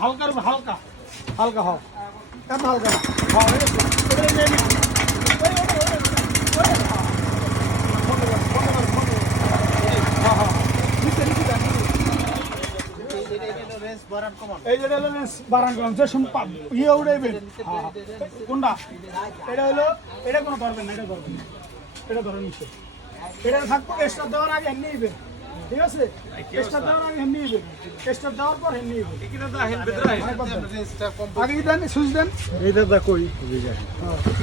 হালকা হালকা হালকা হ হালকা এই যে বারান কম যে ইয়ে উড়াইবেন কোনটা এটা হলো এটা কোনো ধরবেন না, এটা ধরবেন না, এটা ধরেন নিশ্চয় এটা থাকবো স্টার দেওয়ার আগে এমনি ইবেন, ঠিক আছে? স্টার দেওয়ার আগে এমনি ইবেন, স্টার দেওয়ার পর এমনি ইবেন। আগে কি দেন সুইচ দেন এইটা দা কই হ্যাঁ